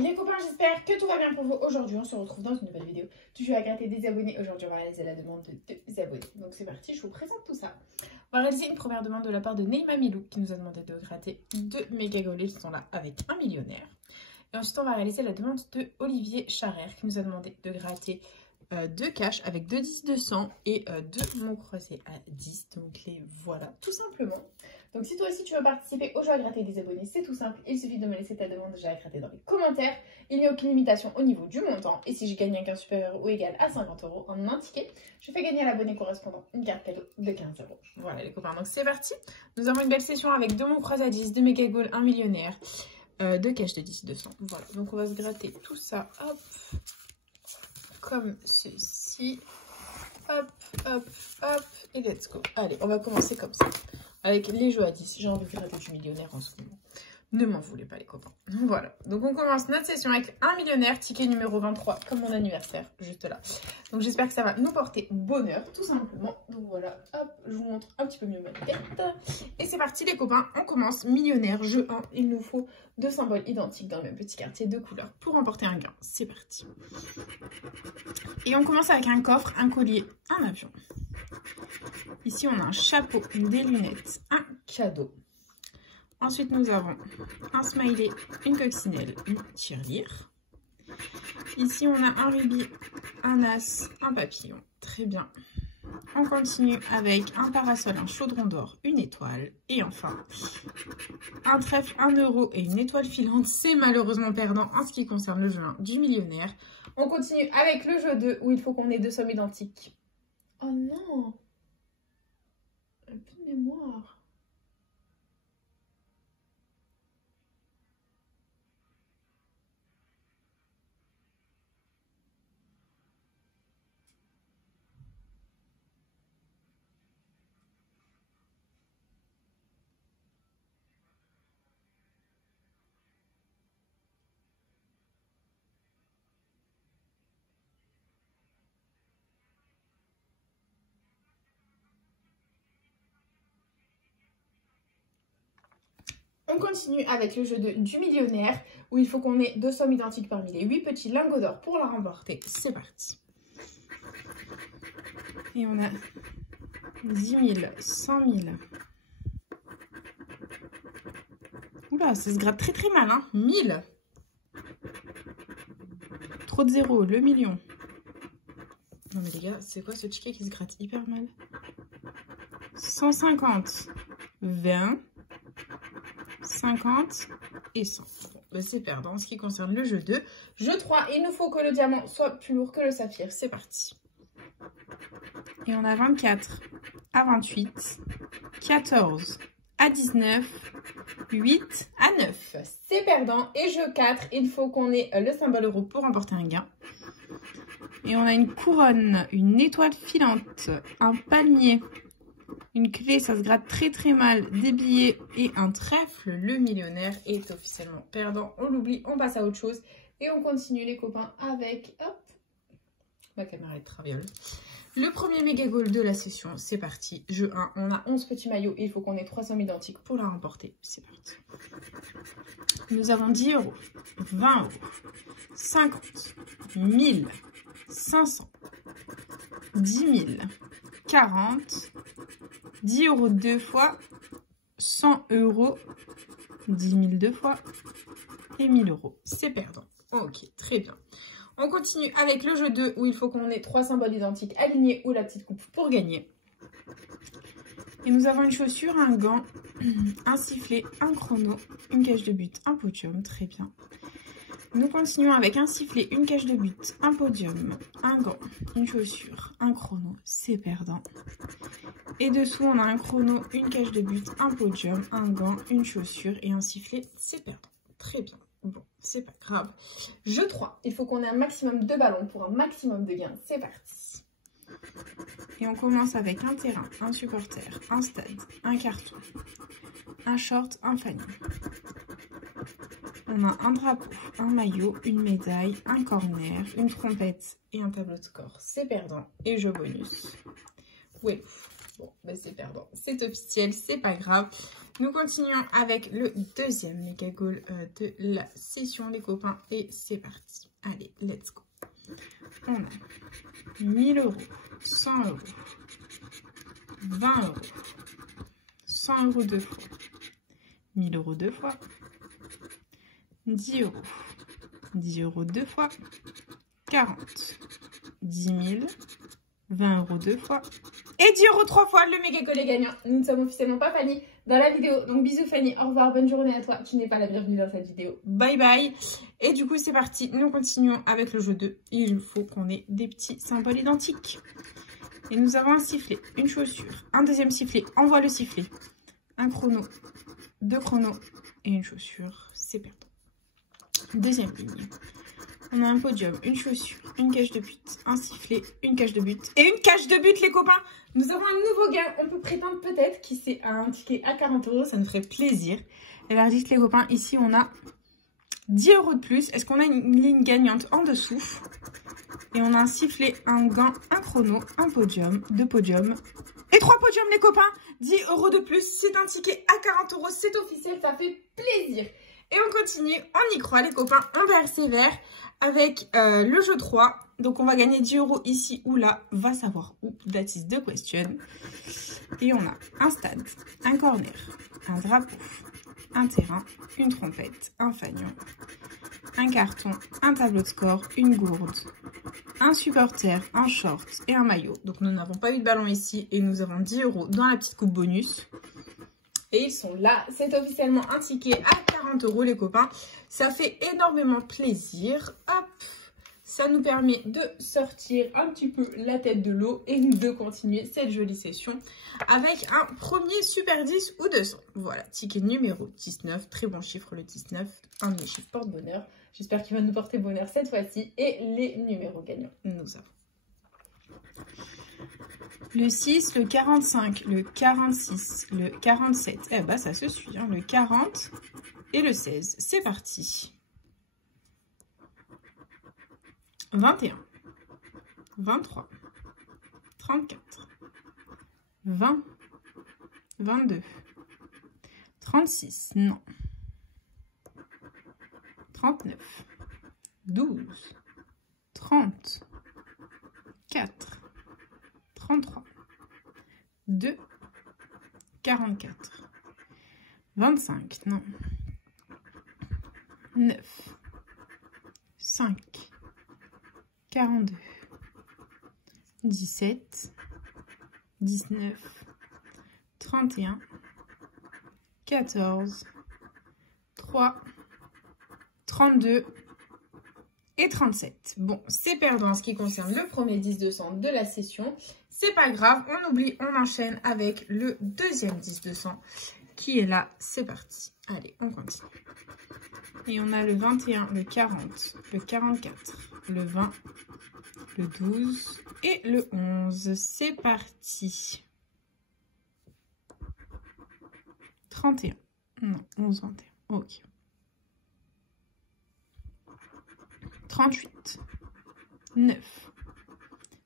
Les copains, j'espère que tout va bien pour vous. Aujourd'hui, on se retrouve dans une nouvelle vidéo du jeu à gratter des abonnés. Aujourd'hui, on va réaliser la demande de 2 abonnés. Donc c'est parti, je vous présente tout ça. On va réaliser une première demande de la part de Neymar Milou qui nous a demandé de gratter 2 méga golets qui sont là avec un millionnaire. Et ensuite, on va réaliser la demande de Olivier Charrère qui nous a demandé de gratter 2 cash avec 2 10 200 et 2 mots croisés à 10. Donc les voilà, tout simplement. Donc si toi aussi tu veux participer au jeu à gratter des abonnés, c'est tout simple. Il suffit de me laisser ta demande déjà à gratter dans les commentaires. Il n'y a aucune limitation au niveau du montant. Et si j'ai gagné un gain supérieur ou égal à 50 € en un ticket, je fais gagner à l'abonné correspondant une carte cadeau de 15 €. Voilà les copains, donc c'est parti. Nous avons une belle session avec 2 mots croisés à 10, 2 méga goals, 1 millionnaire, 2 cash de 10 200. Voilà, donc on va se gratter tout ça, hop, comme ceci. Hop, hop, hop, et let's go. Allez, on va commencer comme ça. Avec les jeux à 10. J'ai envie de gratter du millionnaire en ce moment. Ne m'en voulez pas les copains. Voilà. Donc on commence notre session avec un millionnaire, ticket numéro 23, comme mon anniversaire, juste là. Donc j'espère que ça va nous porter bonheur, tout simplement. Donc voilà, hop, je vous montre un petit peu mieux ma tête. Et c'est parti les copains, on commence. Millionnaire, jeu 1. Il nous faut 2 symboles identiques dans le même petit quartier, 2 couleurs, pour remporter un gain. C'est parti. Et on commence avec un coffre, un collier, un avion. Ici, on a un chapeau, des lunettes, un cadeau. Ensuite, nous avons un smiley, une coccinelle, une tirelire. Ici, on a un rubis, un as, un papillon. Très bien. On continue avec un parasol, un chaudron d'or, une étoile. Et enfin, un trèfle, 1 € et une étoile filante. C'est malheureusement perdant en ce qui concerne le jeu 1 du millionnaire. On continue avec le jeu 2 où il faut qu'on ait 2 sommes identiques. Oh non! Un peu de mémoire. On continue avec le jeu du millionnaire où il faut qu'on ait 2 sommes identiques parmi les 8 petits lingots d'or pour la remporter. C'est parti. Et on a 10 000, 100 000. Oula, ça se gratte très très mal, hein. 1000. Trop de zéros, le million. Non mais les gars, c'est quoi ce ticket qui se gratte hyper mal? 150, 20. 50 et 100. Bon, ben c'est perdant en ce qui concerne le jeu 2. Jeu 3, il nous faut que le diamant soit plus lourd que le saphir. C'est parti. Et on a 24 à 28, 14 à 19, 8 à 9. C'est perdant. Et jeu 4, il faut qu'on ait le symbole euro pour remporter un gain. Et on a une couronne, une étoile filante, un palmier, une clé, ça se gratte très très mal, des billets et un trèfle. Le millionnaire est officiellement perdant. On l'oublie, on passe à autre chose. Et on continue les copains avec, hop, ma caméra est traviole. Le premier méga goal de la session, c'est parti. Jeu 1, on a 11 petits maillots et il faut qu'on ait 3 sommes identiques pour la remporter. C'est parti. Nous avons 10 €, 20 €, 50, 1000, 500, 10 000, 40, 10 € 2 fois, 100 €, 10 000 2 fois et 1000 €. C'est perdant. Ok, très bien. On continue avec le jeu 2 où il faut qu'on ait 3 symboles identiques alignés ou la petite coupe pour gagner. Et nous avons une chaussure, un gant, un sifflet, un chrono, une cage de but, un podium. Très bien. Nous continuons avec un sifflet, une cage de but, un podium, un gant, une chaussure, un chrono, c'est perdant. Et dessous, on a un chrono, une cage de but, un podium, un gant, une chaussure et un sifflet, c'est perdant. Très bien. Bon, c'est pas grave. Jeu 3, il faut qu'on ait un maximum de ballons pour un maximum de gains. C'est parti. Et on commence avec un terrain, un supporter, un stade, un carton, un short, un panier. On a un drapeau, un maillot, une médaille, un corner, une trompette et un tableau de score. C'est perdant. Et jeu bonus. Oui, Bon, ben c'est perdant. C'est officiel, c'est pas grave. Nous continuons avec le deuxième méga goal de la session, les copains. Et c'est parti. Allez, let's go. On a 1000 €, 100 €, 20 €, 100 € deux fois, 1000 € deux fois, 10 €, 10 € deux fois, 40, 10 000, 20 € deux fois, et 10 € trois fois. Le méga goal est gagnant. Nous ne sommes officiellement pas Fanny dans la vidéo. Donc bisous Fanny, au revoir, bonne journée à toi. Tu n'es pas la bienvenue dans cette vidéo. Bye bye. Et du coup c'est parti, nous continuons avec le jeu 2. Il faut qu'on ait des petits symboles identiques. Et nous avons un sifflet, une chaussure, un deuxième sifflet, envoie le sifflet, un chrono, deux chronos et une chaussure, c'est perdant. Deuxième ligne. On a un podium, une chaussure, une cage de but, un sifflet, une cage de but et une cage de but les copains. Nous avons un nouveau gain. On peut prétendre peut-être qu'il c'est un ticket à 40 €. Ça nous ferait plaisir. Et verdict les copains, ici on a 10 € de plus. Est-ce qu'on a une ligne gagnante en dessous? Et on a un sifflet, un gant, un chrono, un podium, deux podiums et 3 podiums les copains. 10 € de plus. C'est un ticket à 40 €. C'est officiel, ça fait plaisir. Et on continue, on y croit les copains, on persévère avec le jeu 3. Donc on va gagner 10 € ici ou là, va savoir où, that is the question. Et on a un stade, un corner, un drapeau, un terrain, une trompette, un fanion, un carton, un tableau de score, une gourde, un supporter, un short et un maillot. Donc nous n'avons pas eu de ballon ici et nous avons 10 € dans la petite coupe bonus. Et ils sont là, c'est officiellement un ticket à 40 € les copains. Ça fait énormément plaisir. Hop, ça nous permet de sortir un petit peu la tête de l'eau et de continuer cette jolie session avec un premier super 10 ou 200. Voilà, ticket numéro 19, très bon chiffre le 19, un de mes chiffres porte-bonheur. J'espère qu'il va nous porter bonheur cette fois-ci. Et les numéros gagnants, nous avons le 6, le 45, le 46, le 47. Eh ben, ça se suit, hein, le 40 et le 16. C'est parti. 21, 23, 34, 20, 22, 36, non. 39, 12, 30, 4, 33, 2, 44, 25, non, 9, 5, 42, 17, 19, 31, 14, 3, 32 et 37. Bon, c'est perdant en ce qui concerne le premier 10-200 de la session. C'est pas grave, on oublie, on enchaîne avec le deuxième 10-200 qui est là. C'est parti. Allez, on continue. Et on a le 21, le 40, le 44, le 20, le 12 et le 11. C'est parti. 31. Non, 11, 21. Ok. 38. 9.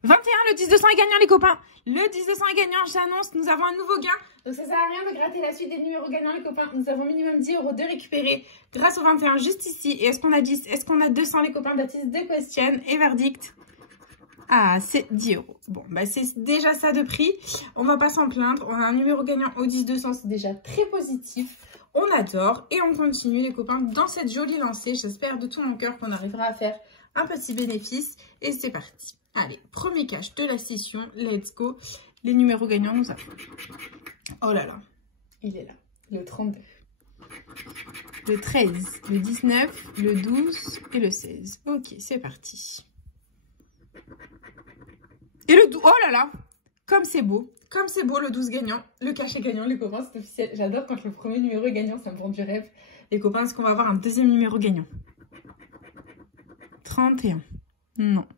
21, le 10-200 est gagnant les copains. Le 10-200 est gagnant, j'annonce, nous avons un nouveau gain. Donc ça sert à rien de gratter la suite des numéros gagnants les copains. Nous avons minimum 10 € de récupérer grâce au 21 juste ici. Et est-ce qu'on a 10? Est-ce qu'on a 200 les copains? That is the question. Et verdict. Ah, c'est 10 €. Bon, bah c'est déjà ça de prix. On va pas s'en plaindre. On a un numéro gagnant au 10-200, c'est déjà très positif. On adore. Et on continue les copains dans cette jolie lancée. J'espère de tout mon cœur qu'on arrivera à faire un petit bénéfice. Et c'est parti. Allez, premier cash de la session. Let's go. Les numéros gagnants, nous avons. Oh là là. Il est là. Le 32. Le 13. Le 19. Le 12. Et le 16. Ok, c'est parti. Et le 12. Oh là là. Comme c'est beau. Comme c'est beau le 12 gagnant. Le cash est gagnant les copains, c'est officiel. J'adore quand le premier numéro est gagnant, ça me vend du rêve. Les copains, est-ce qu'on va avoir un deuxième numéro gagnant? 31. Non.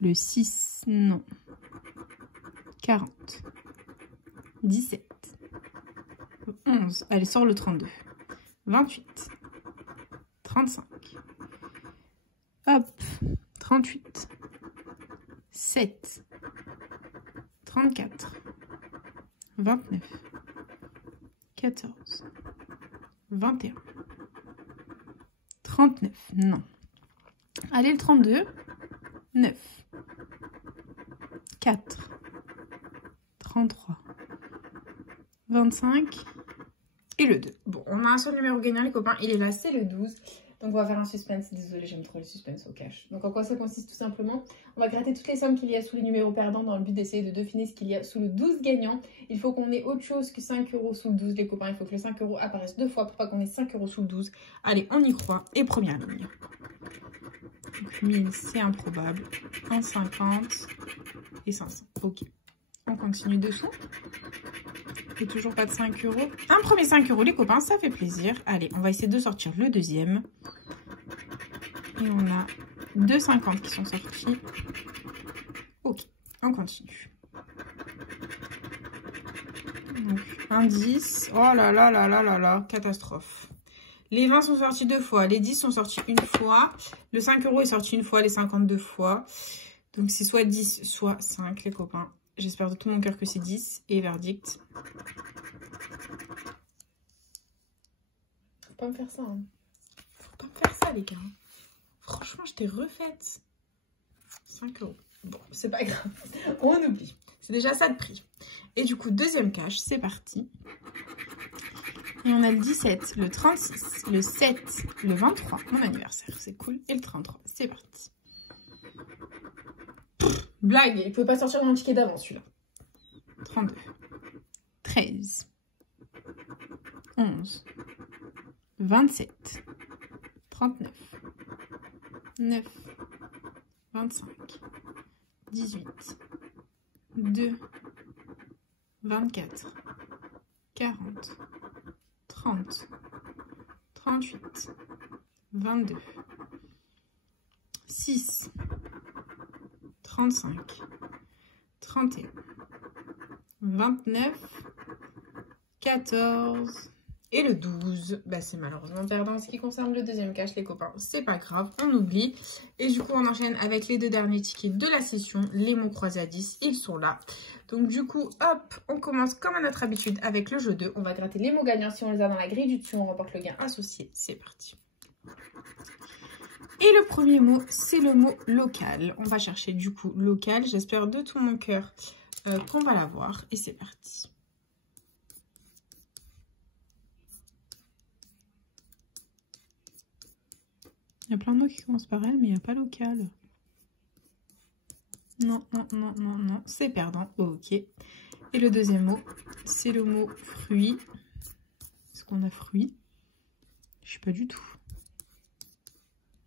Le 6. Non. 40. 17. 11. Allez, sort le 32. 28. 35. Hop. 38. 7. 34, 29, 14, 21, 39, non. Allez, le 32, 9, 4, 33, 25 et le 2. Bon, on a un seul numéro gagnant, les copains, il est là, c'est le 12. Donc on va faire un suspense, désolée, j'aime trop le suspense au cash. Donc en quoi ça consiste tout simplement? On va gratter toutes les sommes qu'il y a sous les numéros perdants dans le but d'essayer de deviner ce qu'il y a sous le 12 gagnant. Il faut qu'on ait autre chose que 5 € sous le 12, les copains. Il faut que le 5 € apparaisse 2 fois pour pas qu'on ait 5 € sous le 12. Allez, on y croit. Et première ligne. Donc 1000, c'est improbable. 1,50 et 500. Ok. On continue dessous. Et toujours pas de 5 €. Un premier 5 € les copains, ça fait plaisir. Allez, on va essayer de sortir le deuxième. Et on a 2,50 qui sont sortis. Ok, on continue. Donc, un 10. Oh là là là là là là, catastrophe. Les 20 sont sortis 2 fois, les 10 sont sortis 1 fois. Le 5 € est sorti 1 fois, les 50 2 fois. Donc c'est soit 10, soit 5 les copains. J'espère de tout mon cœur que c'est 10. Et verdict. Faut pas me faire ça. Hein. Faut pas me faire ça, les gars. Franchement, je t'ai refaite. 5 €. Bon, c'est pas grave. On oublie. C'est déjà ça de prix. Et du coup, deuxième cache, c'est parti. Et on a le 17, le 36, le 7, le 23. Mon anniversaire, c'est cool. Et le 33. C'est parti. Blague, il pouvait pas sortir dans le ticket d'avant celui-là. 32, 13, 11, 27, 39, 9, 25, 18, 2, 24, 40, 30, 38, 22, 6, 35, 31, 29, 14 et le 12. Bah, c'est malheureusement perdant en ce qui concerne le deuxième cache, les copains. C'est pas grave, on oublie. Et du coup, on enchaîne avec les 2 derniers tickets de la session. Les mots croisés à 10, ils sont là. Donc du coup, hop, on commence comme à notre habitude avec le jeu 2. On va gratter les mots gagnants. Si on les a dans la grille du dessus, on remporte le gain associé. C'est parti. Et le premier mot, c'est le mot local. On va chercher du coup local. J'espère de tout mon cœur qu'on va l'avoir. Et c'est parti. Il y a plein de mots qui commencent par L, mais il n'y a pas local. Non, non, non, non, non. C'est perdant. Ok. Et le deuxième mot, c'est le mot fruit. Est-ce qu'on a fruit? Je sais pas du tout.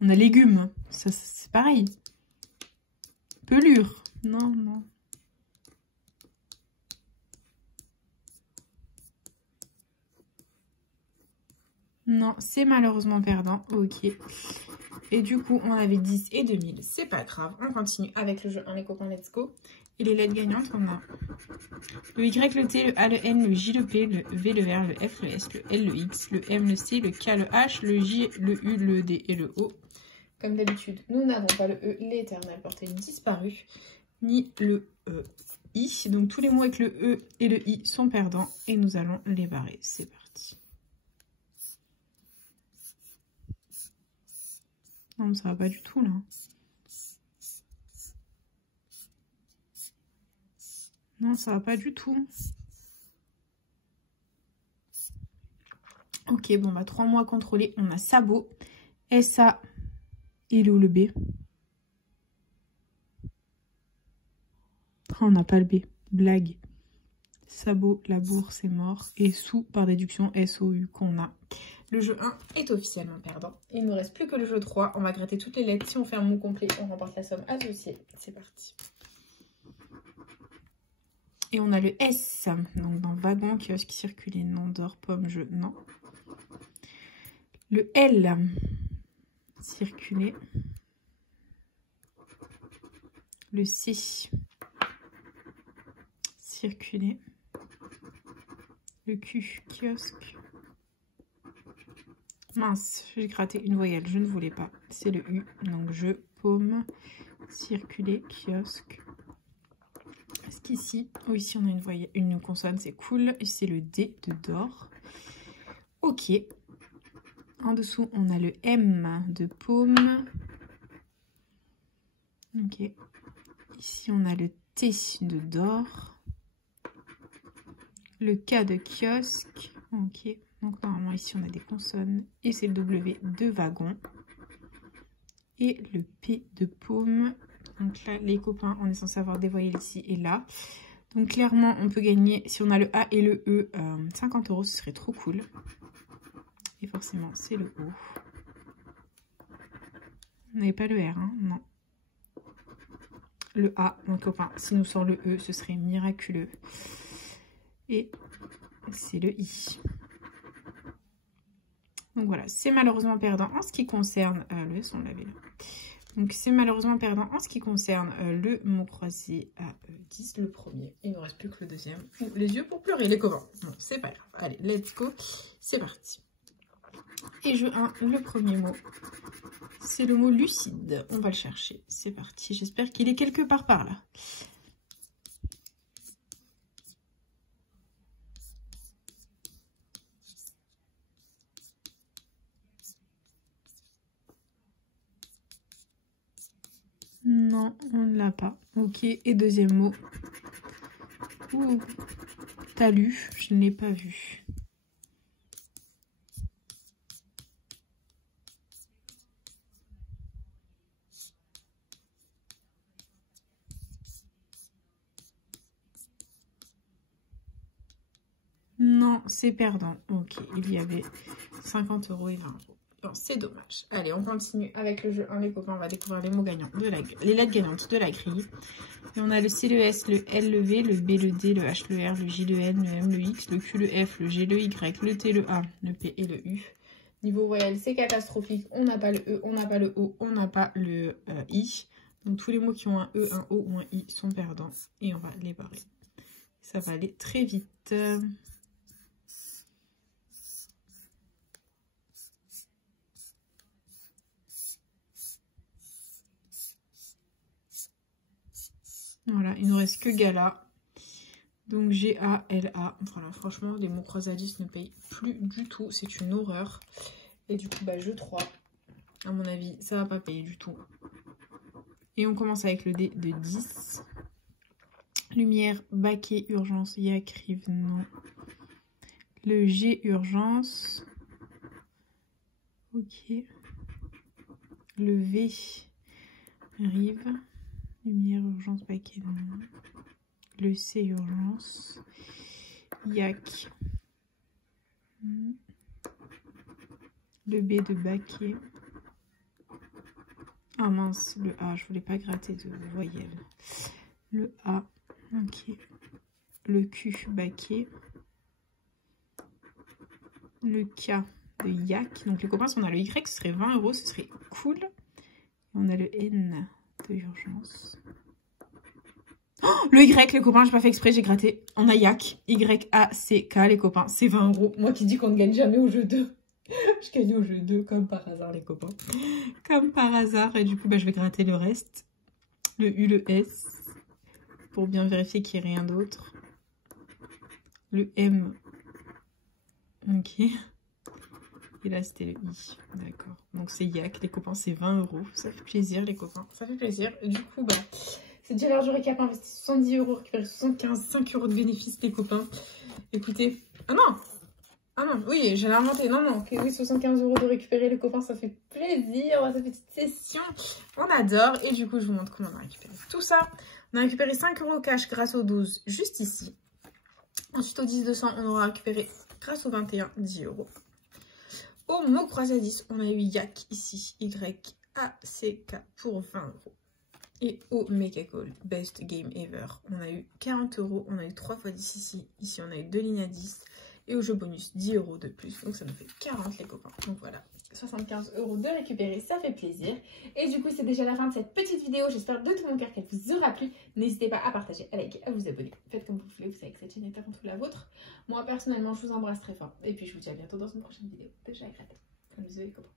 On a légumes, ça c'est pareil. Pelure, non, non. Non, c'est malheureusement perdant, ok. Et du coup, on avait 10 et 2000, c'est pas grave. On continue avec le jeu 1, les copains, let's go. Et les lettres gagnantes, on a le Y, le T, le A, le N, le J, le P, le V, le R, le F, le S, le L, le X, le M, le C, le K, le H, le J, le U, le D et le O. Comme d'habitude, nous n'avons pas le E, l'éternel porté disparu, ni le I. Donc tous les mots avec le E et le I sont perdants et nous allons les barrer. C'est parti. Non, mais ça va pas du tout là. Non, ça va pas du tout. Ok, bon, bah 3 mots à contrôler. On a sabot, SA. Il est où le B? Oh, on n'a pas le B. Blague. Sabot, labour, c'est mort. Et sous, par déduction, SOU qu'on a. Le jeu 1 est officiellement perdant. Il ne nous reste plus que le jeu 3. On va gratter toutes les lettres. Si on fait un mot complet, on remporte la somme associée. C'est parti. Et on a le S. Donc dans wagon, kiosque, circuler, nom d'or, pomme, jeu, non. Le L. Circuler. Le C. Circuler. Le Q. Kiosque. Mince, j'ai gratté une voyelle, je ne voulais pas. C'est le U. Donc je, paume, circuler, kiosque. masque ici. Oh, ici on a une consonne, c'est cool. Et c'est le D de d'or. Ok. En dessous, on a le M de paume. Ok. Ici, on a le T de d'or. Le K de kiosque. Ok. Donc, normalement, ici, on a des consonnes. Et c'est le W de wagon. Et le P de paume. Donc là, les copains, on est censé avoir des voyelles ici et là. Donc, clairement, on peut gagner, si on a le A et le E, 50 €, ce serait trop cool. Et forcément, c'est le O. On n'avait pas le R, hein? Non. Le A, mon copain, si nous sort le E, ce serait miraculeux. Et c'est le I. Donc voilà, c'est malheureusement perdant en ce qui concerne le son de la vélo. Donc c'est malheureusement perdant en ce qui concerne le mot croisé à 10, le premier. Il ne reste plus que le deuxième. Les yeux pour pleurer, les copains. Bon, c'est pas grave. Allez, let's go. C'est parti. Et jeu 1, le premier mot, c'est le mot lucide. On va le chercher. C'est parti. J'espère qu'il est quelque part par là. Non, on ne l'a pas. Ok, et deuxième mot. Ouh, t'as lu, je ne l'ai pas vu. Non, c'est perdant. Ok, il y avait 50 € et 20 €. Bon, c'est dommage. Allez, on continue avec le jeu 1, les copains. On va découvrir les mots gagnants de les lettres gagnantes de la grille. Et on a le C, le S, le L, le V, le B, le D, le H, le R, le J, le N, le M, le X, le Q, le F, le G, le Y, le T, le A, le P et le U. Niveau voyelle, c'est catastrophique. On n'a pas le E, on n'a pas le O, on n'a pas le I. Donc tous les mots qui ont un E, un O ou un I sont perdants. Et on va les barrer. Ça va aller très vite. Voilà, il ne nous reste que Gala. Donc G-A-L-A. Voilà, franchement, les mots croisés à 10 ne payent plus du tout. C'est une horreur. Et du coup, bah, jeu 3. À mon avis, ça va pas payer du tout. Et on commence avec le D de 10. Lumière, baquet, urgence, yak, rive, non. Le G, urgence. Ok. Le V, rive. Lumière, urgence, baquet, non. Le C, urgence. Yak. Le B de baquet. Ah mince, le A, je voulais pas gratter de voyelle. Le A, ok. Le Q, baquet. Le K de yak. Donc les copains, si on a le Y, ce serait 20 €, ce serait cool. Et on a le N de urgence. Oh, le Y, les copains, j'ai pas fait exprès, j'ai gratté. On a yak. Y-A-C-K, les copains, c'est 20 €. Moi qui dis qu'on ne gagne jamais au jeu 2. Je gagne au jeu 2 comme par hasard, les copains. Comme par hasard. Et du coup, bah, je vais gratter le reste. Le U, le S. Pour bien vérifier qu'il n'y ait rien d'autre. Le M. Ok. Et là, c'était le I. D'accord. Donc, c'est yak, les copains, c'est 20 €. Ça fait plaisir, les copains. Ça fait plaisir. Et du coup, bah, c'est déjà l'heure du récap. Investi 70 €, récupérer 75, 5 € de bénéfices, les copains. Écoutez. Ah non! Ah non, oui, j'allais inventer. Non, non, oui, 75 € de récupérer, les copains, ça fait plaisir. Cette petite session, on adore. Et du coup, je vous montre comment on a récupéré tout ça. On a récupéré 5 € cash grâce aux 12 juste ici. Ensuite, au 10 200, on aura récupéré grâce au 21, 10 €. Au mot croisé à 10, on a eu yak ici, Y-A-C-K pour 20 €. Et au Mega Call Best Game Ever, on a eu 40 €. On a eu 3 fois 10 ici. Ici, on a eu 2 lignes à 10. Et au jeu bonus, 10 € de plus. Donc, ça nous fait 40, les copains. Donc, voilà. 75 € de récupérer, ça fait plaisir. Et du coup, c'est déjà la fin de cette petite vidéo. J'espère de tout mon cœur qu'elle vous aura plu. N'hésitez pas à partager, à liker, à vous abonner. Faites comme vous voulez, vous savez que cette chaîne est avant tout la vôtre. Moi, personnellement, je vous embrasse très fort. Et puis, je vous dis à bientôt dans une prochaine vidéo. Déjà à gratter. Bisous, les copains.